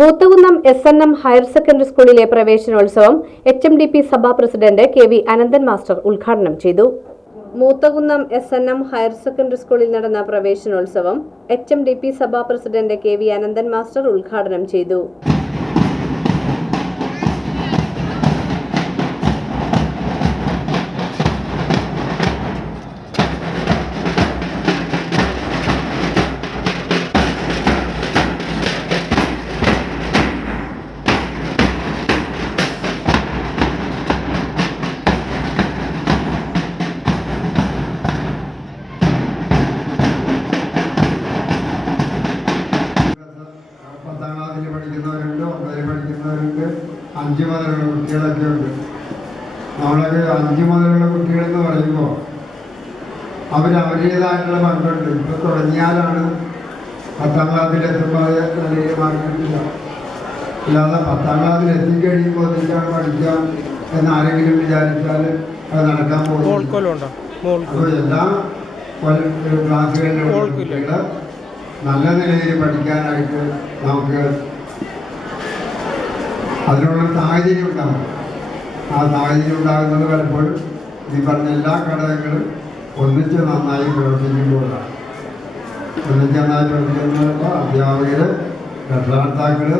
Moothakunnam SNM higher secondary സ്കൂളിലെ പ്രവേശനോത്സവം HMDP സഭാ പ്രസിഡന്റ് KV അനന്തൻ മാസ്റ്റർ ഉദ്ഘാടനം ചെയ്തു. മൂത്തകുന്നം SNM ഹയർ സെക്കൻഡറി സ്കൂളിൽ നടന്ന പ്രവേശനോത്സവം HMDP സഭാ പ്രസിഡന്റ് KV അനന്തൻ മാസ്റ്റർ ഉദ്ഘാടനം ചെയ്തു. പഠിക്കുന്നവരുണ്ട്, 5 മുതലുള്ള കുട്ടികളൊക്കെ ഉണ്ട്. നമ്മളൊക്കെ 5 മുതലുള്ള കുട്ടികളെന്ന് പറയുമ്പോൾ അവരുടേതായിട്ടുള്ള പങ്കുണ്ട്. ഇപ്പോൾ തുടങ്ങിയാലാണ് 10ാം ക്ലാസ്സിലെത്തുമ്പോൾ നിലയിൽ മാറിയിട്ടില്ല. അല്ലാതെ 10ാം ക്ലാസ്സിൽ എത്തിക്കഴിയുമ്പോൾ ഒന്നിച്ചാണ് പഠിക്കാം എന്നാരെങ്കിലും വിചാരിച്ചാൽ അത് നടക്കാൻ പോകും. അപ്പോൾ എല്ലാ ക്ലാസ്സുകളിലും കുട്ടികൾ നല്ല നിലയിൽ പഠിക്കാനായിട്ട് നമുക്ക് അതിനുള്ള സാഹചര്യം ഉണ്ടാകും. ആ സാഹചര്യം ഉണ്ടാകുന്നത് പലപ്പോഴും ഈ പറഞ്ഞ എല്ലാ ഘടകങ്ങളും ഒന്നിച്ച് നന്നായി പ്രവർത്തിക്കുമ്പോഴാണ്. ഒന്നിച്ച് നന്നായി പ്രവർത്തിക്കുമ്പോൾ അധ്യാപകർ, രക്ഷകർത്താക്കൾ,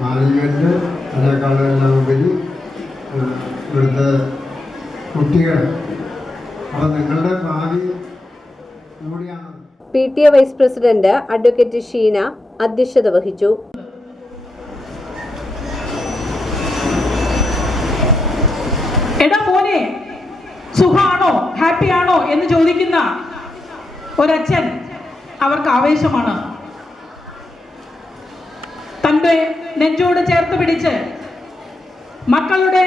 മാനേജ്മെൻറ്റ്, അതിനേക്കാളെല്ലാം ഉപരി ഇവിടുത്തെ കുട്ടികൾ. അപ്പോൾ നിങ്ങളുടെ ഭാവി കൂടിയാണ്. PTA vice president advocate Sheena അധ്യക്ഷത വഹിച്ചു. എടാ മോനെ, സുഖാണോ, ഹാപ്പി ആണോ എന്ന് ചോദിക്കുന്ന ഒരച്ഛൻ അവർക്ക് ആവേശമാണ്. തൻ്റെ നെഞ്ചോട് ചേർത്ത് പിടിച്ച് മക്കളുടെ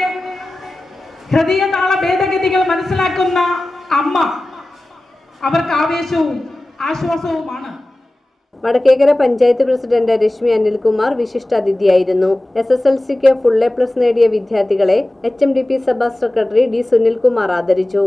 ഹൃദയതാള ഭേദഗതികൾ മനസ്സിലാക്കുന്ന അമ്മ അവർക്ക് ആവേശവും ആശ്വാസവുമാണ്. വടക്കേക്കര പഞ്ചായത്ത് പ്രസിഡന്റ് രശ്മി അനിൽകുമാർ വിശിഷ്ടാതിഥിയായിരുന്നു. SSLCക്ക് ഫുൾ A+ നേടിയ വിദ്യാർത്ഥികളെ HMDP Sabha secretary D. Sunilkumar ആദരിച്ചു.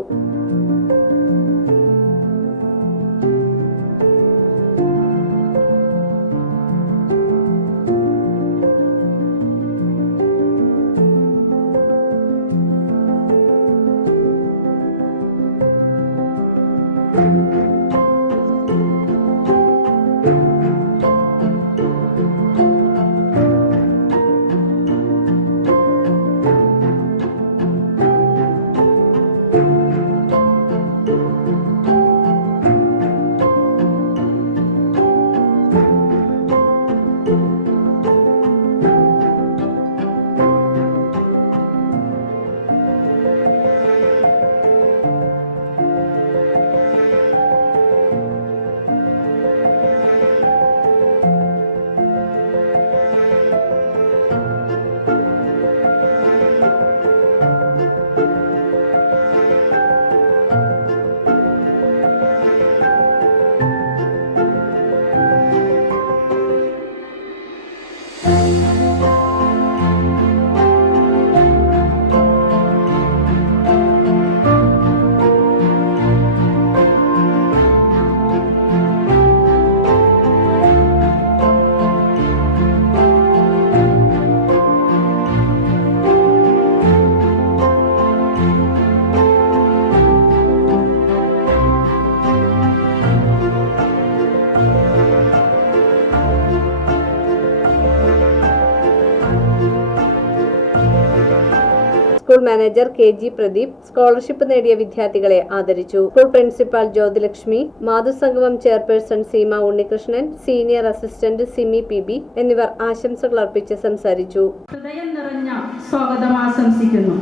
School manager KG Pradeep scholarship നേടിയ വിദ്യാർത്ഥികളെ ആദരിച്ചു. സ്കൂൾ പ്രിൻസിപ്പാൾ ജ്യോതിലക്ഷ്മി, മാതൃസംഗമം chairperson Seema Unnikrishnan, senior assistant Simi PB എന്നിവർ ആശംസകൾ അർപ്പിച്ച് സംസാരിച്ചു. ഹൃദയം നിറഞ്ഞ സ്വാഗതം ആശംസിക്കുന്നു.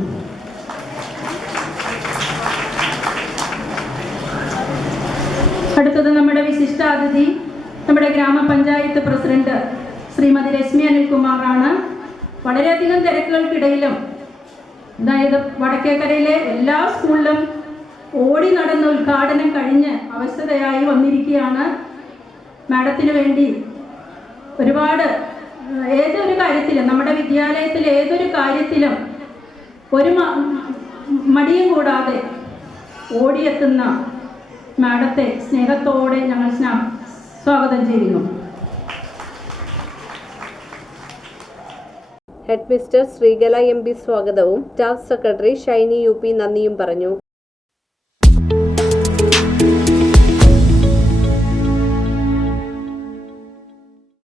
അടുത്തത് നമ്മുടെ വിശിഷ്ടാതിഥി നമ്മുടെ ഗ്രാമപഞ്ചായത്ത് പ്രസിഡന്റ് ശ്രീമതി രശ്മി അനിൽകുമാറാണ്. വളരെയധികം തിരക്കുകൾക്കിടയിലും, അതായത് വടക്കേക്കരയിലെ എല്ലാ സ്കൂളിലും ഓടി നടന്ന് ഉദ്ഘാടനം കഴിഞ്ഞ് അവശതയായി വന്നിരിക്കുകയാണ്. മാഡത്തിന് വേണ്ടി ഒരുപാട് ഏതൊരു കാര്യത്തിലും, നമ്മുടെ വിദ്യാലയത്തിൽ ഏതൊരു കാര്യത്തിലും ഒരു മടിയും കൂടാതെ ഓടിയെത്തുന്ന മാഡത്തെ സ്നേഹത്തോടെ ഞങ്ങൾ സ്വാഗതം ചെയ്യുന്നു. Head mister Sreekala M P സ്വാഗതവും സ്റ്റാഫ് സെക്രട്ടറി ഷൈനി UP നന്ദിയും പറഞ്ഞു.